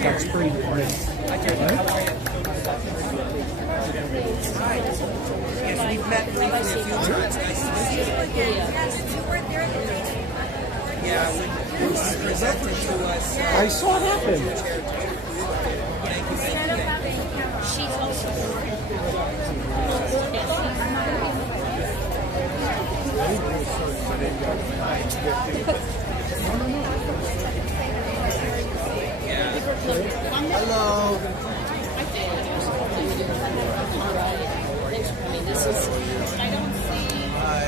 That's pretty great. Yes, we've met briefly a few times. Nice to meet you again. Yeah, when it was presented to us. I saw it happen. Thank you. She's also Hello. This is, I don't see. Hi.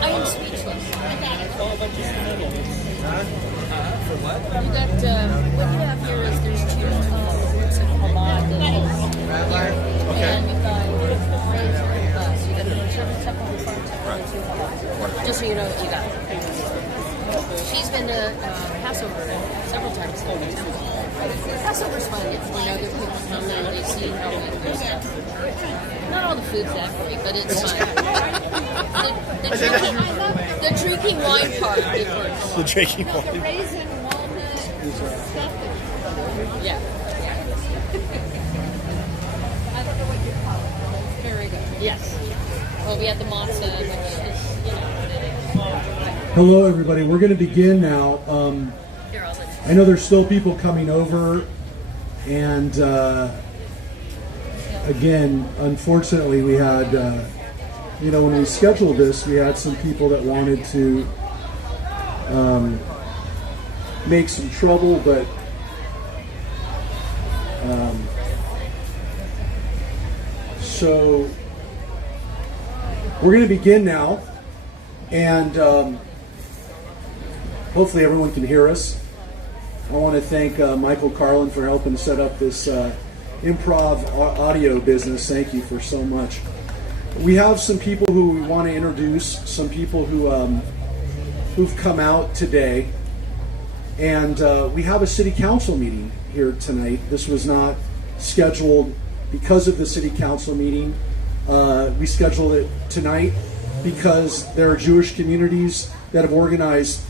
I am speechless. I got it. For what? You got, what you have here is there's two, what's it, Chabad and you've got, so you got the conservative temple and the farm temple and two Chabad. Just so you know what you got. She's been to Passover several times. Passover's fun. You know, other people come there, they see how we do stuff. Not all the food's that great, but it's fun. The drinking wine part, it works. The drinking wine. Raisin, walnut, stuff. Yeah. Very good. Yes. Well, we had the matzah, which is, you know. Hello, everybody. We're going to begin now. I know there's still people coming over, and again, unfortunately, we had, when we scheduled this, we had some people that wanted to make some trouble, but so we're going to begin now, and hopefully everyone can hear us. I want to thank Michael Carlin for helping set up this improv audio business. Thank you for so much. We have some people who we want to introduce, some people who've come out today, and we have a city council meeting here tonight. This was not scheduled because of the city council meeting. We scheduled it tonight because there are Jewish communities that have organized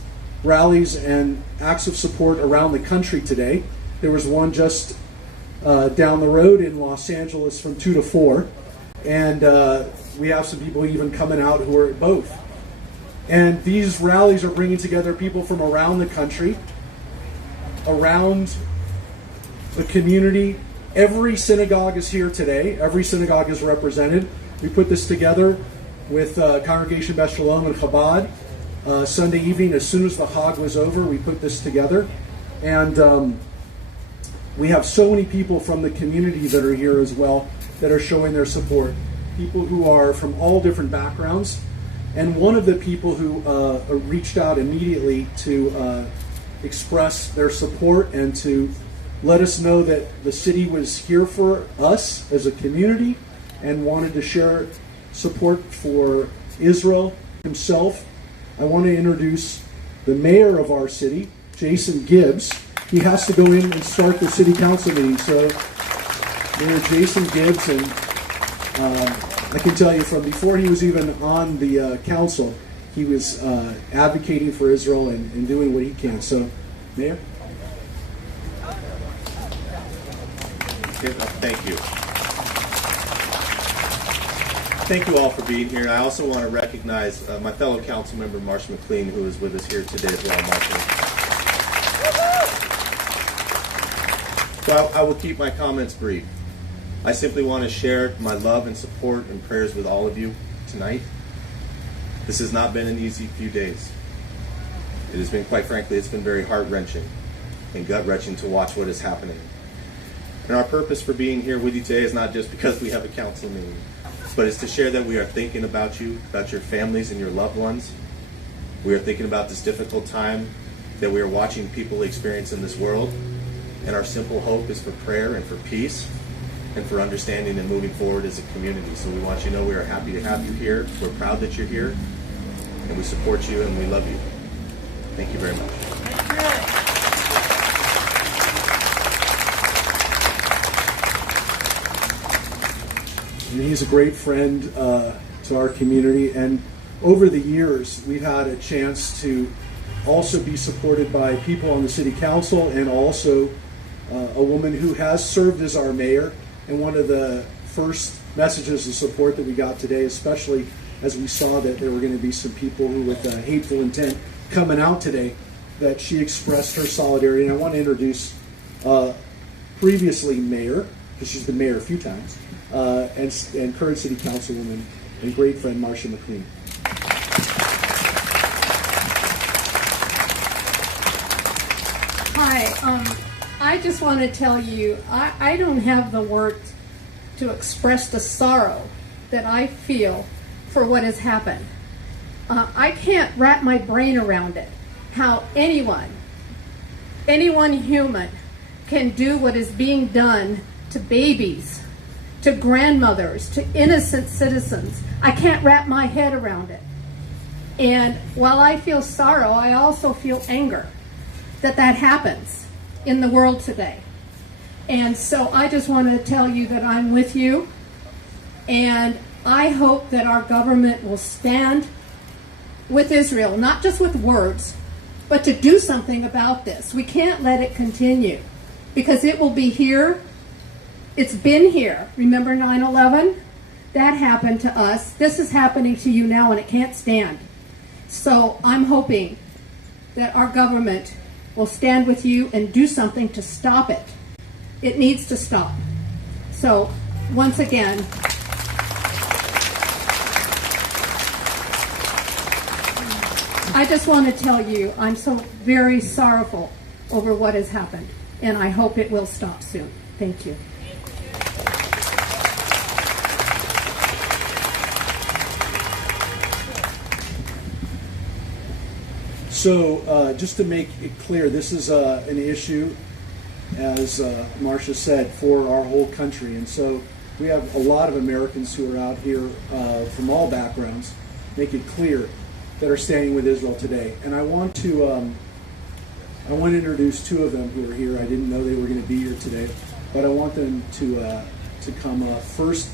rallies and acts of support around the country today. There was one just down the road in Los Angeles from 2 to 4, and we have some people even coming out who are at both. And these rallies are bringing together people from around the country, around the community. Every synagogue is here today. Every synagogue is represented. We put this together with Congregation Beth Shalom and Chabad. Sunday evening, as soon as the Hag was over, we put this together. And we have so many people from the community that are here as well that are showing their support. People who are from all different backgrounds. And one of the people who reached out immediately to express their support and to let us know that the city was here for us as a community and wanted to share support for Israel himself. I want to introduce the mayor of our city, Jason Gibbs. He has to go in and start the city council meeting. So, Mayor Jason Gibbs, and I can tell you from before he was even on the council, he was advocating for Israel and doing what he can. So, Mayor? Thank you. Thank you all for being here. I also want to recognize my fellow council member, Marcia McLean, who is with us here today as well. Marcia. So I will keep my comments brief. I simply want to share my love and support and prayers with all of you tonight. This has not been an easy few days. It has been, quite frankly, it's been very heart-wrenching and gut-wrenching to watch what is happening. And our purpose for being here with you today is not just because we have a council meeting, but it's to share that we are thinking about you, about your families and your loved ones. We are thinking about this difficult time that we are watching people experience in this world. And our simple hope is for prayer and for peace and for understanding and moving forward as a community. So we want you to know we are happy to have you here. We're proud that you're here. And we support you and we love you. Thank you very much. He's a great friend to our community, and over the years we've had a chance to also be supported by people on the city council and also a woman who has served as our mayor. And one of the first messages of support that we got today, especially as we saw that there were going to be some people who with hateful intent coming out today, that she expressed her solidarity. And I want to introduce previously mayor, because she's been mayor a few times, and current city councilwoman and great friend Marcia McLean. Hi, I just want to tell you, I don't have the words to express the sorrow that I feel for what has happened. I can't wrap my brain around it, how anyone human can do what is being done to babies, to grandmothers, to innocent citizens. I can't wrap my head around it. And while I feel sorrow, I also feel anger that happens in the world today. And so I just want to tell you that I'm with you, and I hope that our government will stand with Israel, not just with words, but to do something about this. We can't let it continue, because it will be here. It's been here. Remember 9/11? That happened to us. This is happening to you now, and it can't stand. So I'm hoping that our government will stand with you and do something to stop it. It needs to stop. So once again, I just want to tell you, I'm so very sorrowful over what has happened, and I hope it will stop soon. Thank you. So just to make it clear, this is an issue, as Marcia said, for our whole country. And so we have a lot of Americans who are out here from all backgrounds, make it clear, that are standing with Israel today. And I want to introduce two of them who are here. I didn't know they were going to be here today, but I want them to come up. First,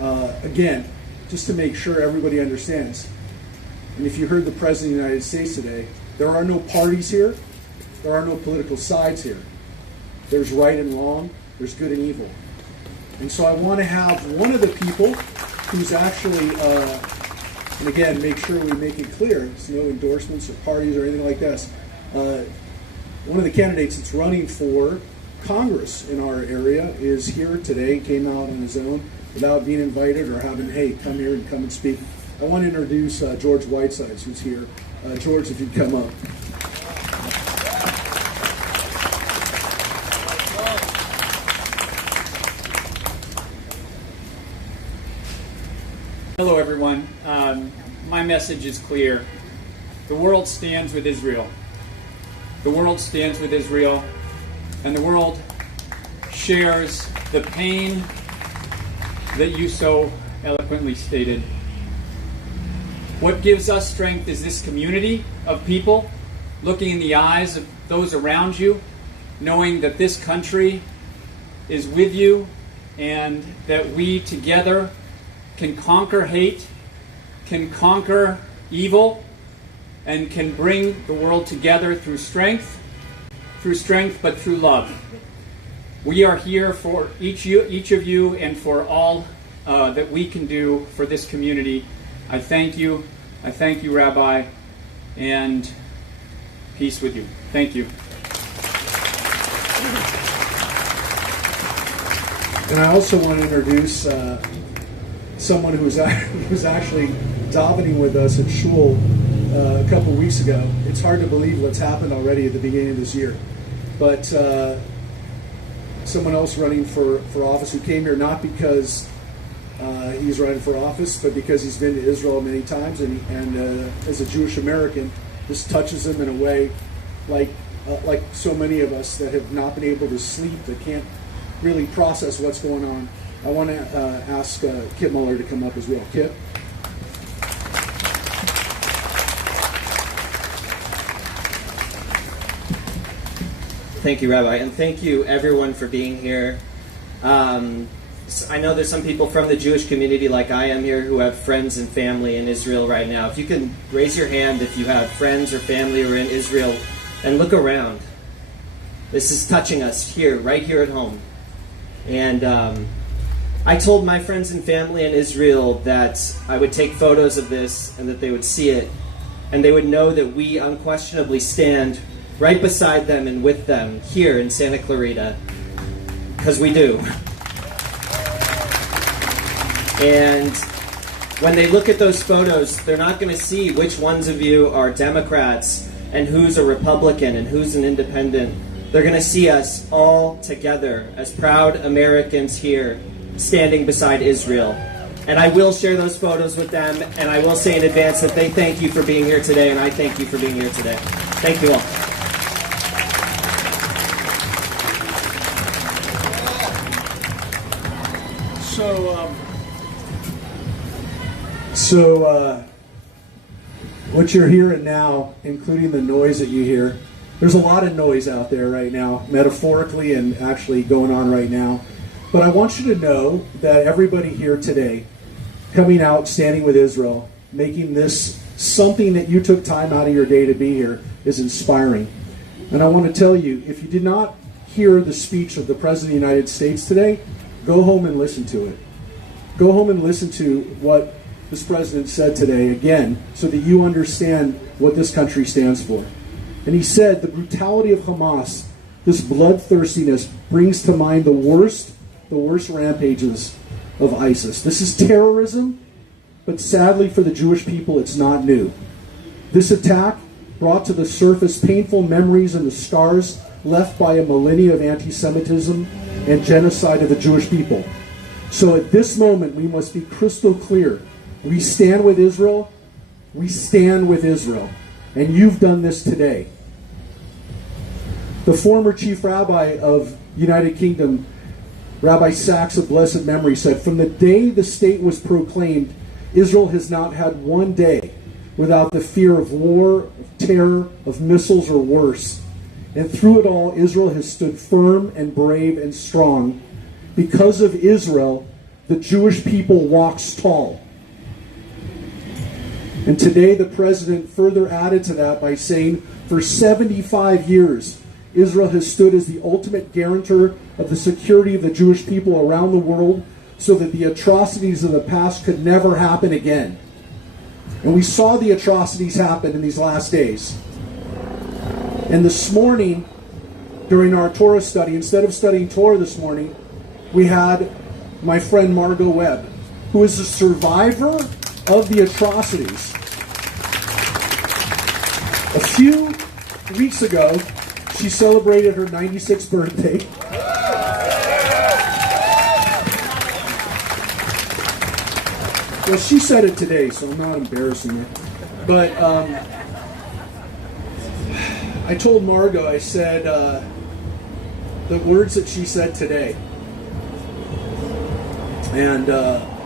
again, just to make sure everybody understands, and if you heard the President of the United States today, there are no parties here, there are no political sides here. There's right and wrong, there's good and evil. And so I want to have one of the people who's actually, and again, make sure we make it clear, there's no endorsements or parties or anything like this. One of the candidates that's running for Congress in our area is here today, came out on his own without being invited or having, hey, come here and come and speak. I want to introduce George Whitesides, who's here. George, if you'd come up. Hello, everyone. My message is clear. The world stands with Israel. The world stands with Israel, and the world shares the pain that you so eloquently stated. What gives us strength is this community of people looking in the eyes of those around you, knowing that this country is with you and that we together can conquer hate, can conquer evil, and can bring the world together through strength, but through love. We are here for each of you and for all that we can do for this community. I thank you. I thank you, Rabbi, and peace with you. Thank you. And I also want to introduce someone who was actually davening with us at Shul a couple weeks ago. It's hard to believe what's happened already at the beginning of this year. But someone else running for office who came here not because he's running for office, but because he's been to Israel many times, and as a Jewish American, this touches him in a way like so many of us that have not been able to sleep, that can't really process what's going on. I want to ask Kip Muller to come up as well. Kip? Thank you, Rabbi, and thank you everyone for being here. I know there's some people from the Jewish community like I am here who have friends and family in Israel right now. If you can raise your hand if you have friends or family who are in Israel and look around. This is touching us here, right here at home. And I told my friends and family in Israel that I would take photos of this and that they would see it. And they would know that we unquestionably stand right beside them and with them here in Santa Clarita. Because we do. And when they look at those photos, they're not going to see which ones of you are Democrats and who's a Republican and who's an independent. They're going to see us all together as proud Americans here standing beside Israel. And I will share those photos with them, and I will say in advance that they thank you for being here today, and I thank you for being here today. Thank you all. So, what you're hearing now, including the noise that you hear, there's a lot of noise out there right now, metaphorically and actually going on right now. But I want you to know that everybody here today, coming out, standing with Israel, making this something that you took time out of your day to be here, is inspiring. And I want to tell you, if you did not hear the speech of the President of the United States today, go home and listen to it. Go home and listen to what this president said today again, so that you understand what this country stands for. And he said, the brutality of Hamas, this bloodthirstiness, brings to mind the worst rampages of ISIS. This is terrorism, but sadly for the Jewish people, it's not new. This attack brought to the surface painful memories and the scars left by a millennia of anti-Semitism and genocide of the Jewish people. So at this moment, we must be crystal clear. We stand with Israel. We stand with Israel. And you've done this today. The former chief rabbi of United Kingdom, Rabbi Sachs of blessed memory, said, from the day the state was proclaimed, Israel has not had one day without the fear of war, of terror, of missiles, or worse. And through it all, Israel has stood firm and brave and strong. Because of Israel, the Jewish people walks tall. And today the president further added to that by saying, for 75 years, Israel has stood as the ultimate guarantor of the security of the Jewish people around the world so that the atrocities of the past could never happen again. And we saw the atrocities happen in these last days. And this morning, during our Torah study, instead of studying Torah this morning, we had my friend Margot Webb, who is a survivor of the atrocities. A few weeks ago, she celebrated her 96th birthday. Well, she said it today, so I'm not embarrassing her. But I told Margot, I said, the words that she said today. And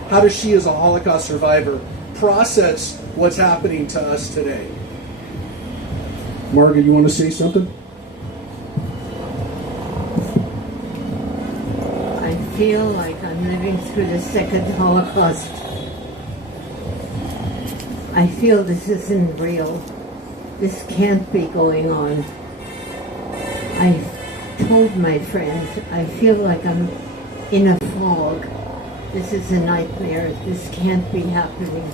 how does she, as a Holocaust survivor, process what's happening to us today? Margaret, you want to say something? I feel like I'm living through the second Holocaust. I feel this isn't real. This can't be going on. I told my friends, I feel like I'm in a fog. This is a nightmare. This can't be happening.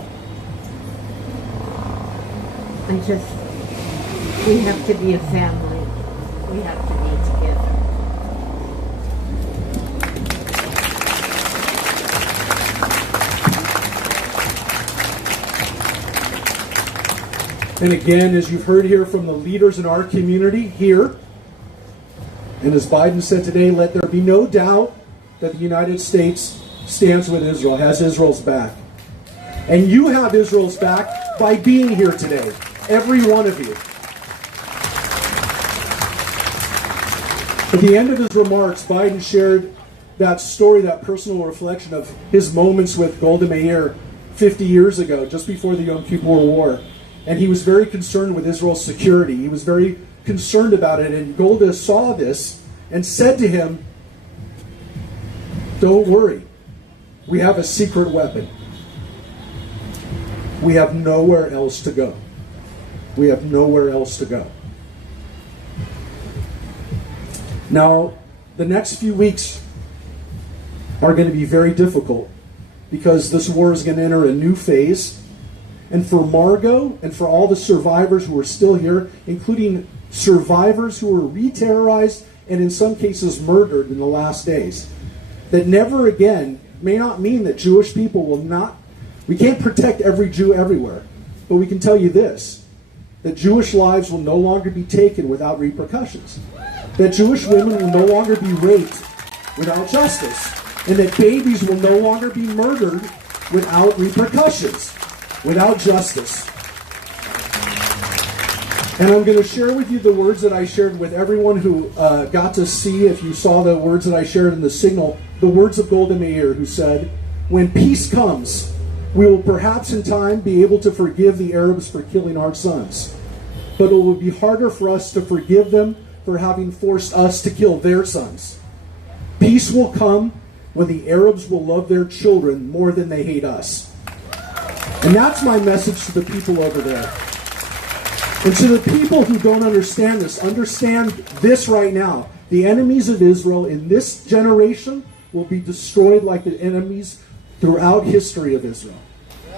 We have to be a family. We have to be together. And again, as you've heard here from the leaders in our community here, and as Biden said today, let there be no doubt that the United States stands with Israel, has Israel's back. And you have Israel's back by being here today, every one of you. At the end of his remarks, Biden shared that story, that personal reflection of his moments with Golda Meir 50 years ago, just before the Yom Kippur War. And he was very concerned with Israel's security. He was very concerned about it. And Golda saw this and said to him, don't worry. We have a secret weapon. We have nowhere else to go. We have nowhere else to go. Now, the next few weeks are going to be very difficult because this war is going to enter a new phase. And for Margot and for all the survivors who are still here, including survivors who were re-terrorized and in some cases murdered in the last days, that never again may not mean that Jewish people will not, we can't protect every Jew everywhere, but we can tell you this, that Jewish lives will no longer be taken without repercussions, that Jewish women will no longer be raped without justice, and that babies will no longer be murdered without repercussions, without justice. And I'm going to share with you the words that I shared with everyone who got to see, if you saw the words that I shared in the signal, the words of Golda Meir, who said, "When peace comes, we will perhaps in time be able to forgive the Arabs for killing our sons. But it will be harder for us to forgive them for having forced us to kill their sons. Peace will come when the Arabs will love their children more than they hate us." And that's my message to the people over there. And to the people who don't understand this right now. The enemies of Israel in this generation will be destroyed like the enemies throughout history of Israel.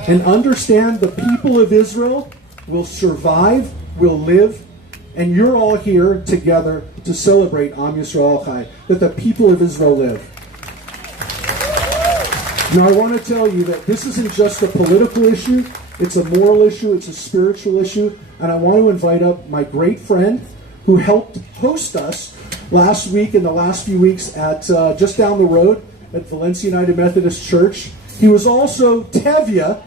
And understand the people of Israel will survive, will live, and you're all here together to celebrate Am Yisrael Chai, that the people of Israel live. Now I want to tell you that this isn't just a political issue, it's a moral issue, it's a spiritual issue, and I want to invite up my great friend who helped host us last week and the last few weeks at just down the road at Valencia United Methodist Church. He was also Tevye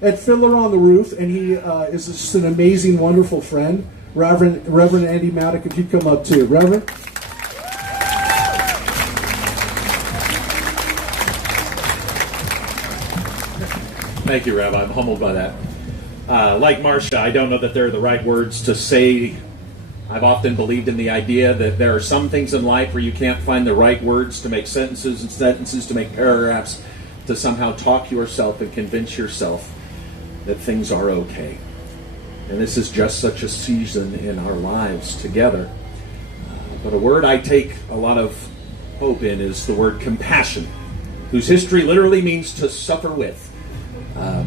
at Fiddler on the Roof, and he is just an amazing, wonderful friend. Reverend Andy Maddock, if you'd come up too. Reverend? Thank you, Rabbi. I'm humbled by that. Like Marcia, I don't know that they're the right words to say. I've often believed in the idea that there are some things in life where you can't find the right words to make sentences and sentences to make paragraphs to somehow talk yourself and convince yourself that things are okay. And this is just such a season in our lives together. But a word I take a lot of hope in is the word compassion, whose history literally means to suffer with.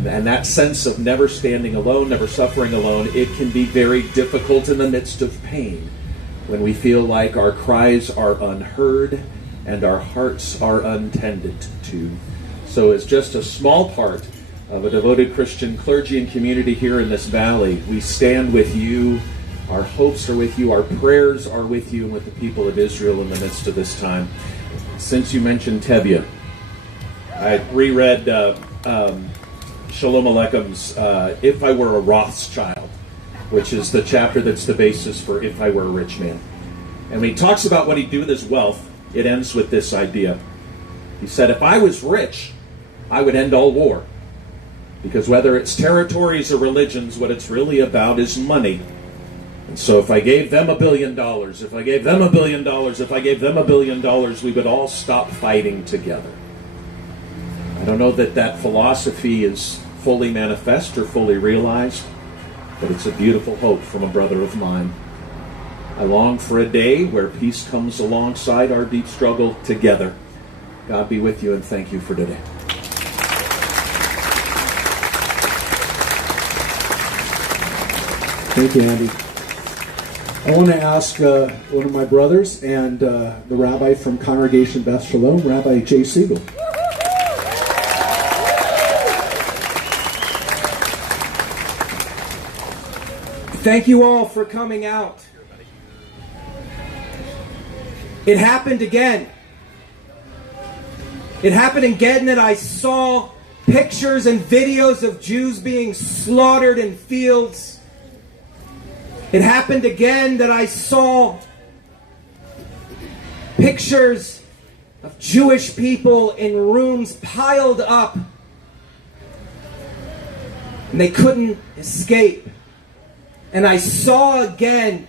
And that sense of never standing alone, never suffering alone, it can be very difficult in the midst of pain when we feel like our cries are unheard and our hearts are untended to. So as just a small part of a devoted Christian clergy and community here in this valley, we stand with you. Our hopes are with you. Our prayers are with you and with the people of Israel in the midst of this time. Since you mentioned Tevye, I reread Shalom Aleichem's If I Were a Rothschild, which is the chapter that's the basis for If I Were a Rich Man. And when he talks about what he'd do with his wealth, it ends with this idea. He said, if I was rich, I would end all war. Because whether it's territories or religions, what it's really about is money. And so if I gave them $1 billion, if I gave them $1 billion, if I gave them $1 billion, we would all stop fighting together. I don't know that that philosophy is fully manifest or fully realized, but it's a beautiful hope from a brother of mine. I long for a day where peace comes alongside our deep struggle together. God be with you, and thank you for today. Thank you, Andy. I want to ask one of my brothers and the rabbi from Congregation Beth Shalom, Rabbi Jay Siegel. Thank you all for coming out. It happened again. It happened again that I saw pictures and videos of Jews being slaughtered in fields. It happened again that I saw pictures of Jewish people in rooms piled up, and they couldn't escape. And I saw again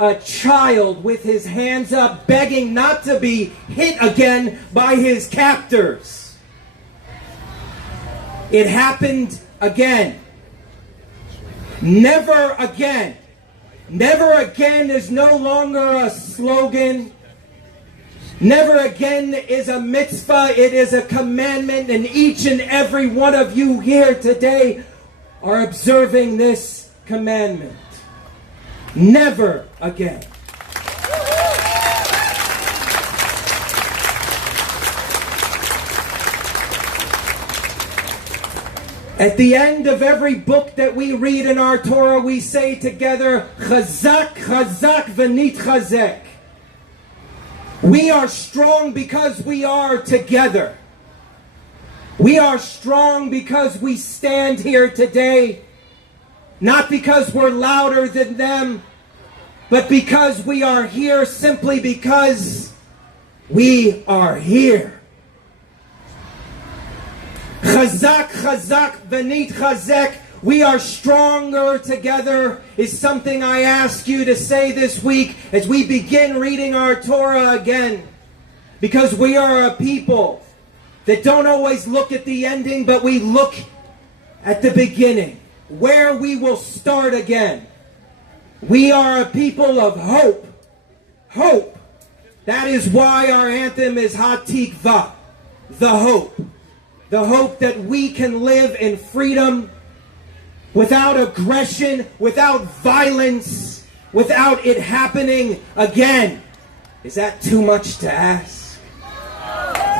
a child with his hands up, begging not to be hit again by his captors. It happened again. Never again. Never again is no longer a slogan. Never again is a mitzvah. It is a commandment, and each and every one of you here today are observing this commandment. Never again. At the end of every book that we read in our Torah, we say together, Chazak, Chazak, V'nit Chazek. We are strong because we are together. We are strong because we stand here today, not because we're louder than them, but because we are here simply because we are here. Chazak, Chazak, V'nit Chazek. We are stronger together is something I ask you to say this week as we begin reading our Torah again. Because we are a people that don't always look at the ending, but we look at the beginning, where we will start again. We are a people of hope. Hope. That is why our anthem is Hatikva, the hope. The hope that we can live in freedom, without aggression, without violence, without it happening again. Is that too much to ask?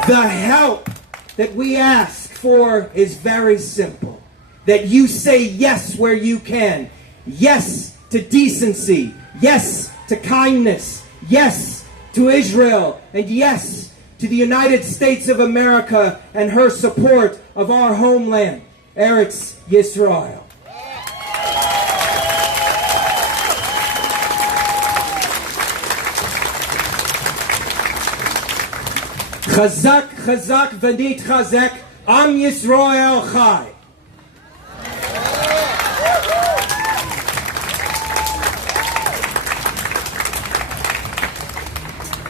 The help that we ask for is very simple. That you say yes where you can. Yes to decency. Yes to kindness. Yes to Israel. And yes to the United States of America and her support of our homeland, Eretz Yisrael. Chazak, Chazak, V'nit Chazek, Am Yisrael Chai.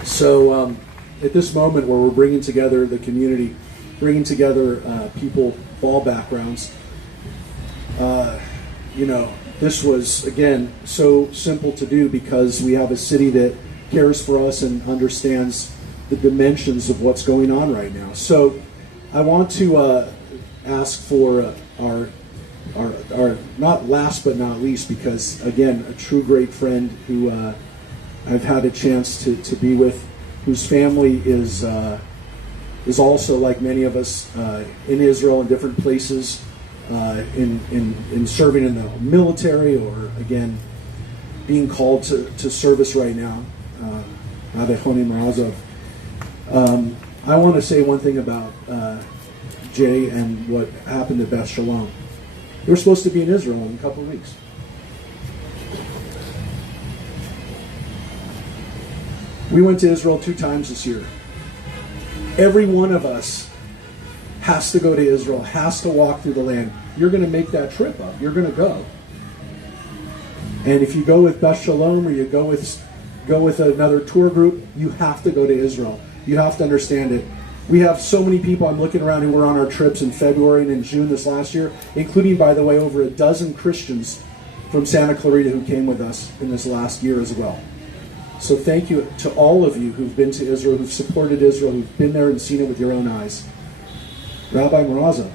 So at this moment where we're bringing together the community, bringing together people of all backgrounds, this was, again, so simple to do because we have a city that cares for us and understands the dimensions of what's going on right now. So I want to ask for our not last but not least, because again, a true great friend who I've had a chance to be with, whose family is also, like many of us, in Israel in different places, in serving in the military, or again being called to service right now. Rabbi Choni Marazov. I want to say one thing about Jay and what happened at Beth Shalom. They were supposed to be in Israel in a couple of weeks. We went to Israel 2 times this year. Every one of us has to go to Israel, has to walk through the land. You're going to make that trip up. You're going to go. And if you go with Beth Shalom or you go with another tour group, you have to go to Israel. You have to understand it. We have so many people, I'm looking around, who were on our trips in February and in June this last year, including, by the way, over a dozen Christians from Santa Clarita who came with us in this last year as well. So thank you to all of you who've been to Israel, who've supported Israel, who've been there and seen it with your own eyes. Rabbi Maraza.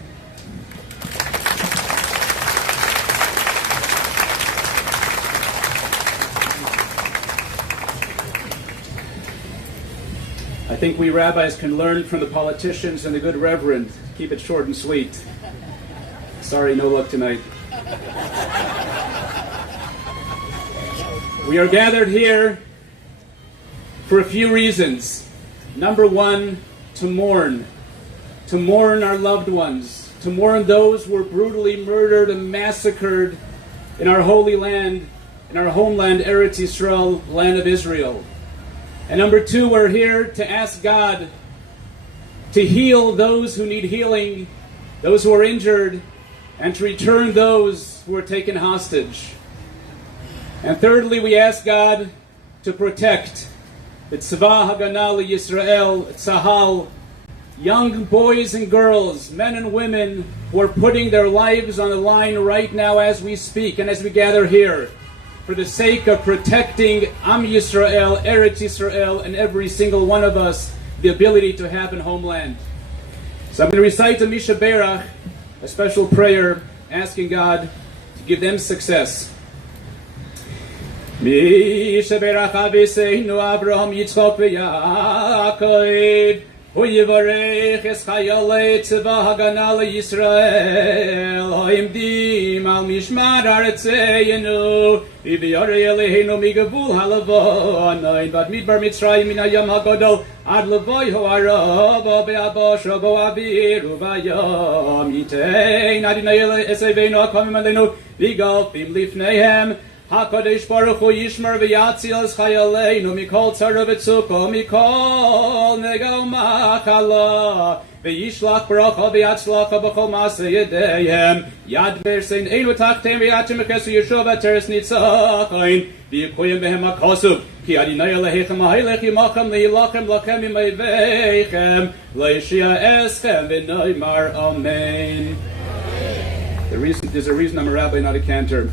I think we rabbis can learn from the politicians and the good reverend. Keep it short and sweet. Sorry, no luck tonight. We are gathered here for a few reasons. Number one, to mourn our loved ones, to mourn those who were brutally murdered and massacred in our holy land, in our homeland, Eretz Yisrael, land of Israel. And number two, we're here to ask God to heal those who need healing, those who are injured, and to return those who are taken hostage. And thirdly, we ask God to protect the Tzva Haganah Yisrael, Tzahal, young boys and girls, men and women who are putting their lives on the line right now as we speak and as we gather here for the sake of protecting Am Yisrael, Eretz Yisrael, and every single one of us the ability to have a homeland. So I'm going to recite the Misha Berach, a special prayer asking God to give them success. Misha Berach Aviseinu Avraham Yitzchok v'Yaakov Hu yivarech es chayalei tzva haganah Yisrael ha'imdim al mishmar aretzeinu v'yarei Eloheinu migavul halavonai vad midbar Mitzrayim min hayam hagadol ad levoy ho'arava be'abosha bo'aviru v'yam yitein Adonai eseveinu hakamim aleinu v'galfim lifneihem HaKadosh Baruch Hu Yishmer v'yatzil es chayaleinu mikol tzara v'tzuko mikol nega u'makala v'yishlach bracha v'yatzlacha b'chol ma'aseh yedeihem yad v'ersein ein v'tachtem v'yachem v'chesu Yeshua v'teres nitzachain v'yikoyim v'hem ha'kosub ki Adonai Elohechem ha'ilech yimachem le'ilachem lachem imeiveichem le'yishia eschem v'noimar amen. There's a reason I'm a rabbi, not a cantor.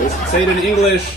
Let's say it in English.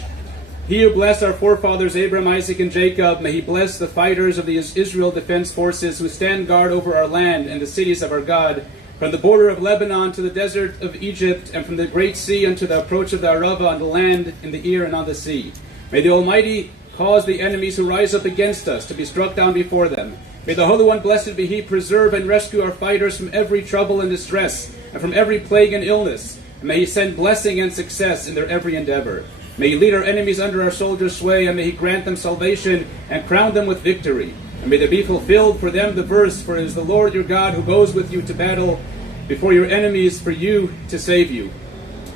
He who blessed our forefathers Abraham, Isaac, and Jacob, may he bless the fighters of the Israel Defense Forces who stand guard over our land and the cities of our God, from the border of Lebanon to the desert of Egypt, and from the great sea unto the approach of the Arava on the land, in the ear, and on the sea. May the Almighty cause the enemies who rise up against us to be struck down before them. May the Holy One, blessed be He, preserve and rescue our fighters from every trouble and distress, and from every plague and illness. And may He send blessing and success in their every endeavor. May He lead our enemies under our soldiers' sway, and may He grant them salvation and crown them with victory. And may there be fulfilled for them the verse, for it is the Lord your God who goes with you to battle before your enemies for you to save you.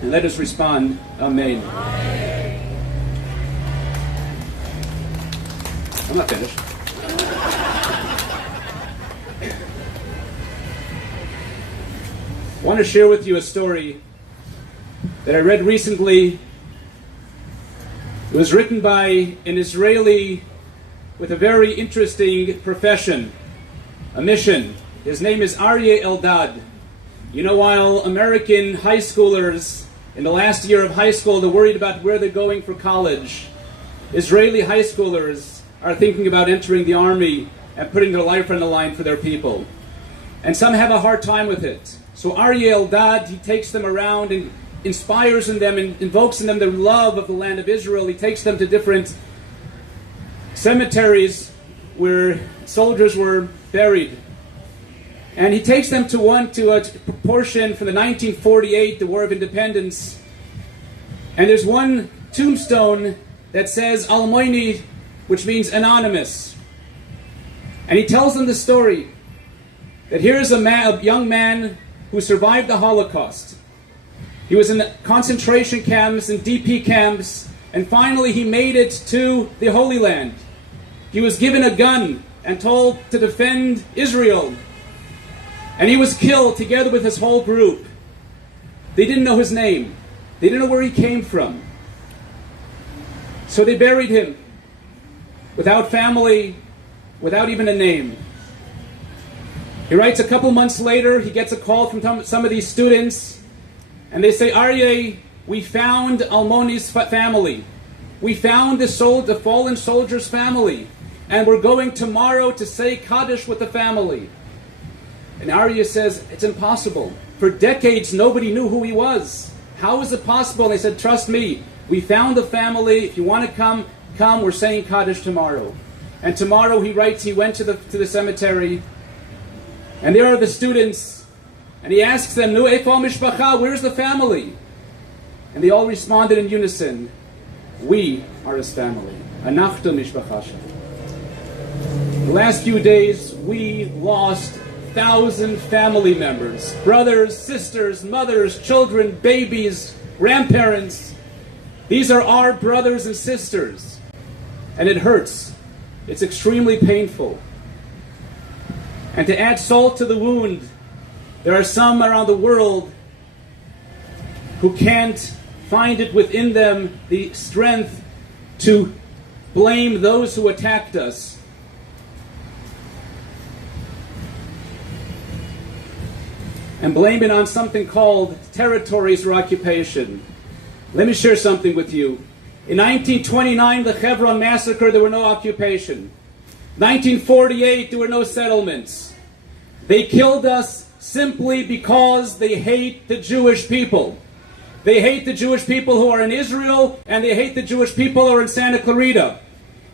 And let us respond, Amen. I'm not finished. I want to share with you a story that I read recently. It was written by an Israeli with a very interesting profession, a mission. His name is Aryeh Eldad. You know, while American high schoolers in the last year of high school, they're worried about where they're going for college, Israeli high schoolers are thinking about entering the army and putting their life on the line for their people. And some have a hard time with it. So Aryeh Eldad, he takes them around and inspires in them and invokes in them the love of the land of Israel. He takes them to different cemeteries where soldiers were buried. And he takes them to a portion from the 1948, the War of Independence. And there's one tombstone that says Almoini, which means anonymous. And he tells them the story that here is a young man who survived the Holocaust. He was in concentration camps and DP camps, and finally he made it to the Holy Land. He was given a gun and told to defend Israel. And he was killed together with his whole group. They didn't know his name. They didn't know where he came from. So they buried him without family, without even a name. He writes a couple months later, he gets a call from some of these students, and they say, Aryeh, we found Almoni's family. We found the fallen soldier's family, and we're going tomorrow to say Kaddish with the family. And Aryeh says, it's impossible. For decades, nobody knew who he was. How is it possible? And they said, trust me, we found the family. If you want to come, we're saying Kaddish tomorrow. And tomorrow, he writes, he went to the cemetery, and there are the students, and he asks them, Nu eifo mishpacha, where's the family? And they all responded in unison, we are his family. Anachtu mishpacha shel. The last few days, we lost 1,000 family members, brothers, sisters, mothers, children, babies, grandparents. These are our brothers and sisters, and it hurts. It's extremely painful. And to add salt to the wound, there are some around the world who can't find it within them the strength to blame those who attacked us. And blame it on something called territories or occupation. Let me share something with you. In 1929, the Hebron massacre, there were no occupation. 1948, there were no settlements. They killed us simply because they hate the Jewish people. They hate the Jewish people who are in Israel, and they hate the Jewish people who are in Santa Clarita.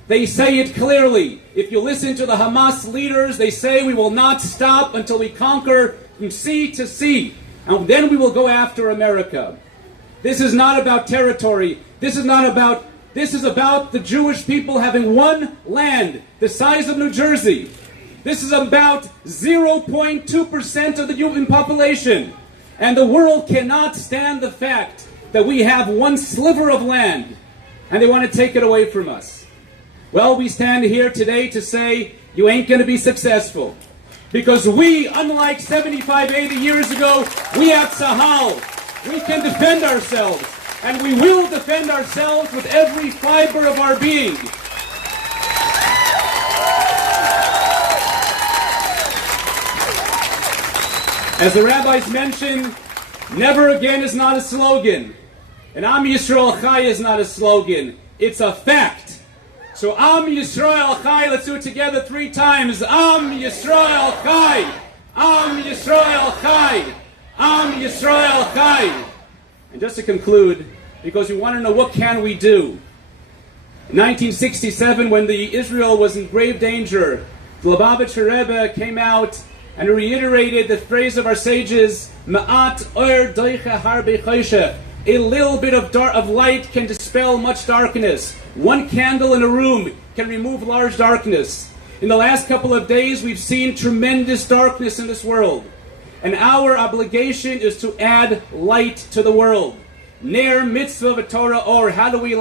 They say it clearly. If you listen to the Hamas leaders, they say we will not stop until we conquer from sea to sea, and then we will go after America. This is not about territory. This is about the Jewish people having one land, the size of New Jersey. This is about 0.2% of the human population. And the world cannot stand the fact that we have one sliver of land, and they want to take it away from us. Well, we stand here today to say, you ain't going to be successful. Because we, unlike 75, 80 years ago, we have Tzahal. We can defend ourselves. And we will defend ourselves with every fiber of our being. As the rabbis mentioned, never again is not a slogan. And Am Yisrael Chai is not a slogan. It's a fact. So Am Yisrael Chai, let's do it together 3 times. Am Yisrael Chai. Am Yisrael Chai. Am Yisrael Chai. And just to conclude, because we want to know what can we do. In 1967, when Israel was in grave danger, the Lubavitcher Rebbe came out and reiterated the phrase of our sages, Ma'at oir doicha harbe choshech. A little bit of light can dispel much darkness. One candle in a room can remove large darkness. In the last couple of days, we've seen tremendous darkness in this world. And our obligation is to add light to the world. Ner mitzvah v'torah or. How do we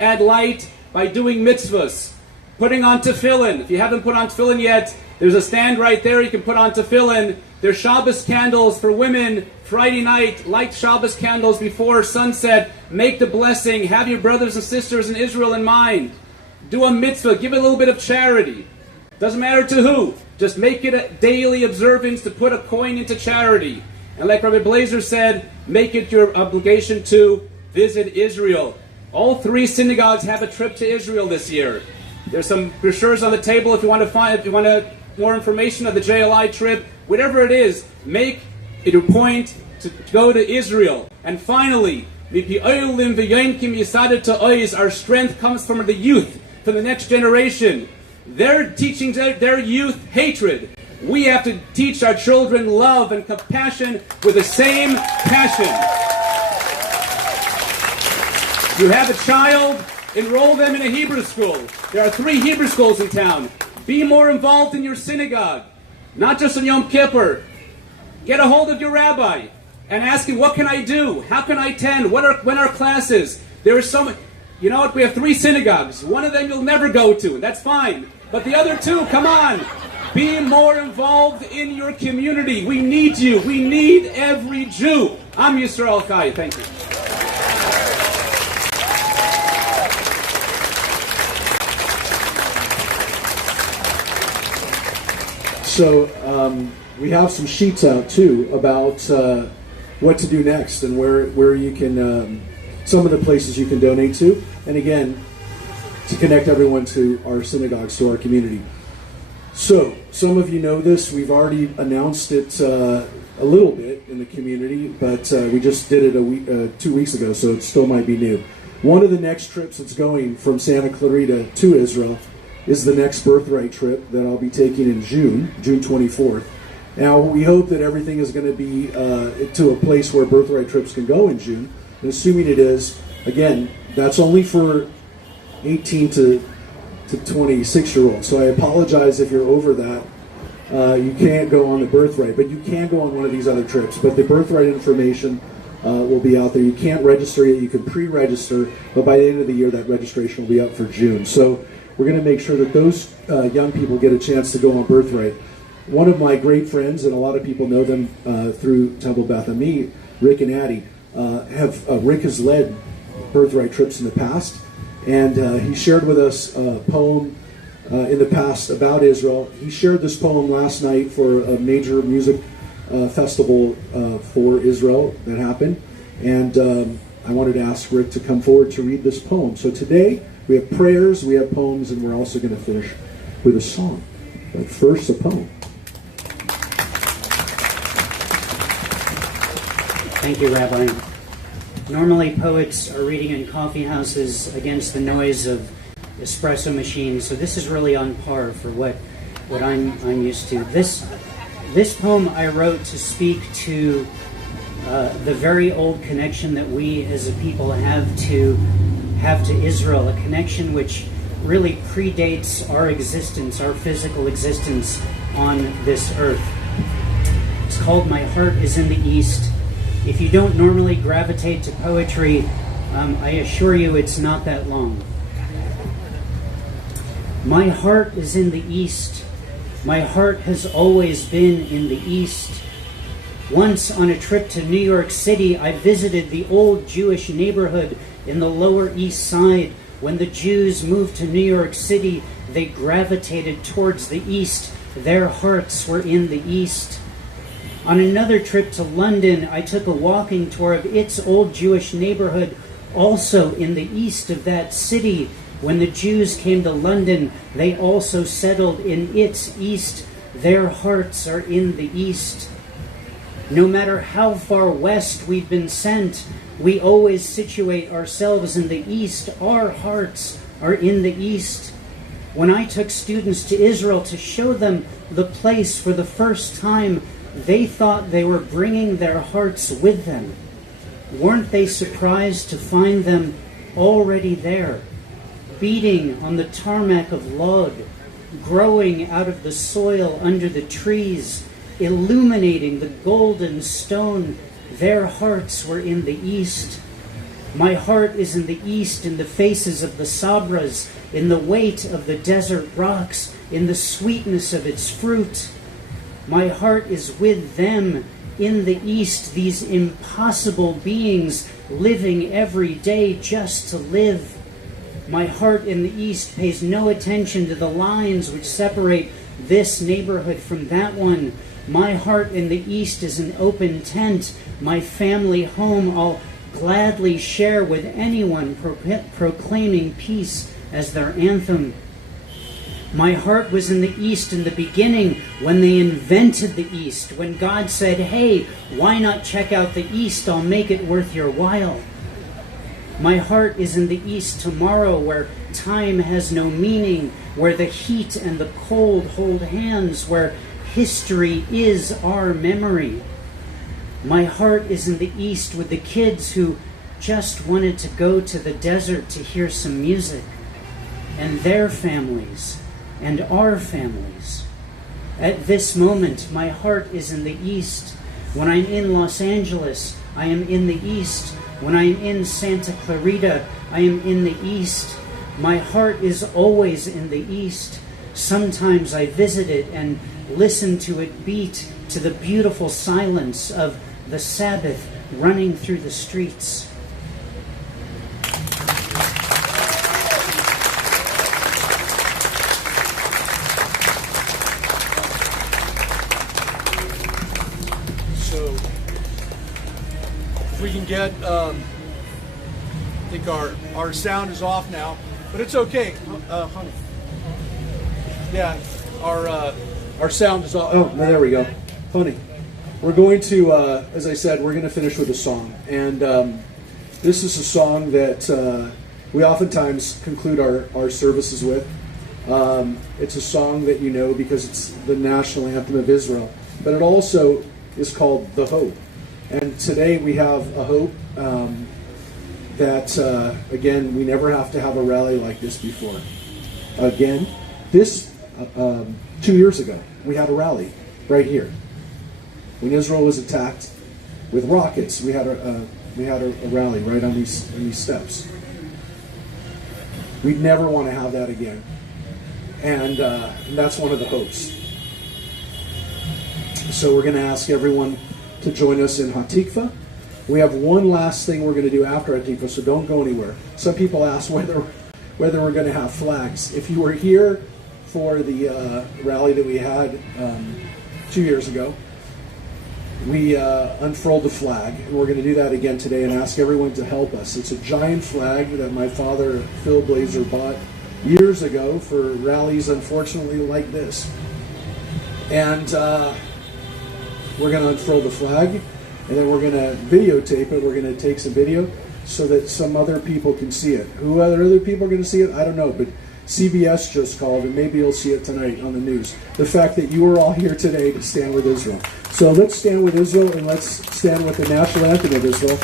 add light? By doing mitzvahs. Putting on tefillin. If you haven't put on tefillin yet, there's a stand right there you can put on tefillin. There's Shabbos candles for women. Friday night, light Shabbos candles before sunset. Make the blessing. Have your brothers and sisters in Israel in mind. Do a mitzvah. Give a little bit of charity. Doesn't matter to who. Just make it a daily observance to put a coin into charity. And like Rabbi Blazer said, make it your obligation to visit Israel. All 3 synagogues have a trip to Israel this year. There's some brochures on the table if you want more information of the JLI trip. Whatever it is, make it a point to go to Israel. And finally, our strength comes from the youth, from the next generation. They're teaching their youth hatred. We have to teach our children love and compassion with the same passion. You have a child, enroll them in a Hebrew school. There are 3 Hebrew schools in town. Be more involved in your synagogue, not just on Yom Kippur. Get a hold of your rabbi and ask him, what can I do? How can I attend? When are classes? There is so much. You know what? We have 3 synagogues. One of them you'll never go to, and that's fine. But the other 2, come on. Be more involved in your community. We need you. We need every Jew. Am Yisrael Chai. Thank you. So we have some sheets out too about what to do next and where you can, some of the places you can donate to, and again, to connect everyone to our synagogues, to our community. So some of you know this. We've already announced it a little bit in the community, but we just did it 2 weeks ago, so it still might be new. One of the next trips that's going from Santa Clarita to Israel is the next birthright trip that I'll be taking in June 24th. Now, we hope that everything is going to be to a place where birthright trips can go in June. And assuming it is, again, that's only for 18 to 26-year-olds. So I apologize if you're over that. You can't go on the birthright, but you can go on one of these other trips. But the birthright information will be out there. You can't register yet. You can pre-register, but by the end of the year, that registration will be up for June. So we're going to make sure that those young people get a chance to go on birthright. One of my great friends, and a lot of people know them through Temple Beth Ami, Rick and Addie, Rick has led birthright trips in the past, And he shared with us a poem in the past about Israel. He shared this poem last night for a major music festival for Israel that happened. And I wanted to ask Rick to come forward to read this poem. So today we have prayers, we have poems, and we're also going to finish with a song. But first, a poem. Thank you, Rabbi. Normally, poets are reading in coffee houses against the noise of espresso machines, so this is really on par for what I'm used to. This poem I wrote to speak to the very old connection that we as a people have to Israel, a connection which really predates our existence, our physical existence on this earth. It's called My Heart is in the East. If you don't normally gravitate to poetry, I assure you it's not that long. My heart is in the East. My heart has always been in the East. Once on a trip to New York City, I visited the old Jewish neighborhood in the Lower East Side. When the Jews moved to New York City, they gravitated towards the East. Their hearts were in the East. On another trip to London, I took a walking tour of its old Jewish neighborhood, also in the east of that city. When the Jews came to London, they also settled in its east. Their hearts are in the east. No matter how far west we've been sent, we always situate ourselves in the east. Our hearts are in the east. When I took students to Israel to show them the place for the first time, they thought they were bringing their hearts with them. Weren't they surprised to find them already there, beating on the tarmac of log, growing out of the soil under the trees, illuminating the golden stone? Their hearts were in the east. My heart is in the east, in the faces of the sabras, in the weight of the desert rocks, in the sweetness of its fruit. My heart is with them in the east, these impossible beings living every day just to live. My heart in the east pays no attention to the lines which separate this neighborhood from that one. My heart in the east is an open tent, my family home I'll gladly share with anyone proclaiming peace as their anthem. My heart was in the east in the beginning when they invented the east, when God said, hey, why not check out the east? I'll make it worth your while. My heart is in the east tomorrow, where time has no meaning, where the heat and the cold hold hands, where history is our memory. My heart is in the east with the kids who just wanted to go to the desert to hear some music, and their families and our families. At this moment, my heart is in the east. When I'm in Los Angeles, I am in the east. When I'm in Santa Clarita, I am in the east. My heart is always in the east. Sometimes I visit it and listen to it beat to the beautiful silence of the Sabbath running through the streets. So, if we can get, I think our sound is off now, but it's okay, honey. Yeah, our sound is off. Oh, there we go, honey. We're going to, as I said, we're going to finish with a song, and this is a song that we oftentimes conclude our services with. It's a song that you know because it's the national anthem of Israel, but it also is called The Hope. And today we have a hope that, again, we never have to have a rally like this before. Again, this, 2 years ago, we had a rally right here. When Israel was attacked with rockets, we had a rally right on these steps. We'd never want to have that again, and that's one of the hopes. So we're going to ask everyone to join us in We have one last thing we're going to do after Hatikva, so don't go anywhere. Some people ask whether whether we're going to have flags. If you were here for the rally that we had 2 years ago, we unfurled the flag, and we're going to do that again today and ask everyone to help us. It's a giant flag that my father, Phil Blazer, bought years ago for rallies, unfortunately, like this. And we're going to unfurl the flag, and then we're going to videotape it. We're going to take some video so that some other people can see it. Who other people are going to see it? I don't know, but CBS just called, and maybe you'll see it tonight on the news. The fact that you are all here today to stand with Israel. So let's stand with Israel, and let's stand with the national anthem of Israel.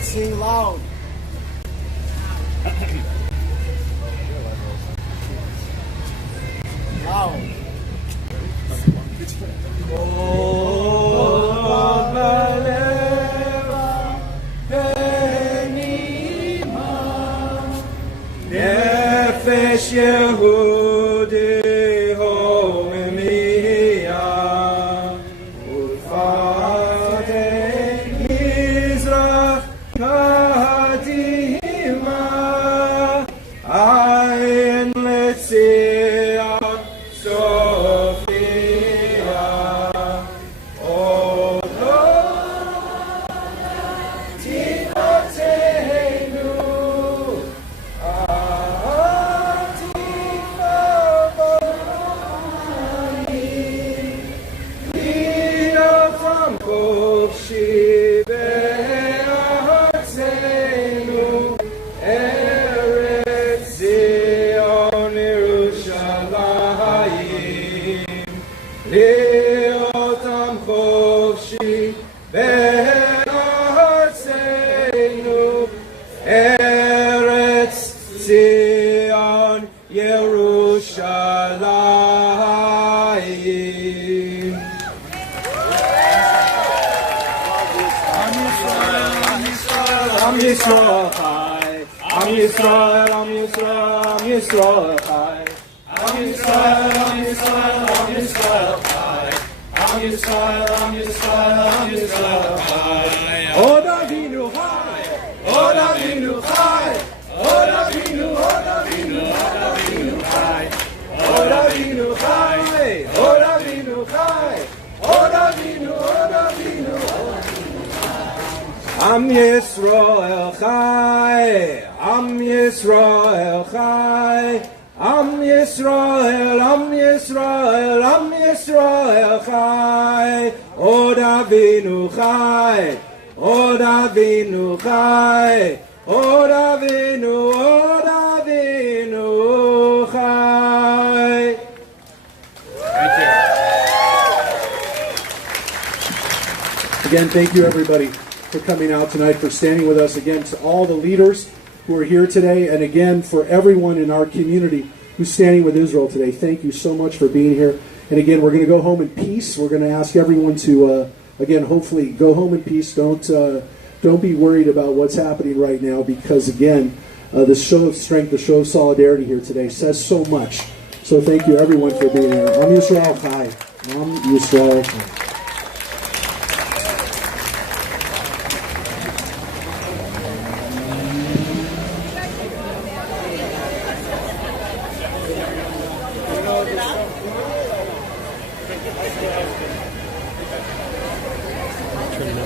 Sing loud. Loud. Nefesh Yehudi Homiya Ulfatei Mizrach Kadima Ayin Letzion Sophia Odo Tinotenu Yerushalayim. Am Yisrael Chai, Am Yisrael, Am Yisrael, Am Yisrael Chai, Am Yisrael, Am Yisrael, Am Yisrael Chai, Am Yisrael, Am Yisrael, Am Yisrael Chai. Od Avinu Chai, Od Avinu Chai, Od Avinu, Od Avinu, Od Avinu Chai, Od Avinu Chai, Od Avinu Chai, Od Avinu, Od Avinu. Am Yisrael Chai, Am Yisrael Chai, Am Yisrael, Am Yisrael, Am Yisrael Chai, Od Avinu Chai, Od Avinu Chai, Od Avinu, Od Avinu Chai. Again, thank you, everybody, for coming out tonight, for standing with us. Again, to all the leaders who are here today, and again, for everyone in our community who's standing with Israel today. Thank you so much for being here. And again, we're going to go home in peace. We're going to ask everyone to, again, hopefully go home in peace. Don't be worried about what's happening right now, because, again, the show of strength, the show of solidarity here today says so much. So thank you, everyone, for being here. Am Yisrael Chai. Am Yisrael Chai. Turn it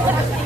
up.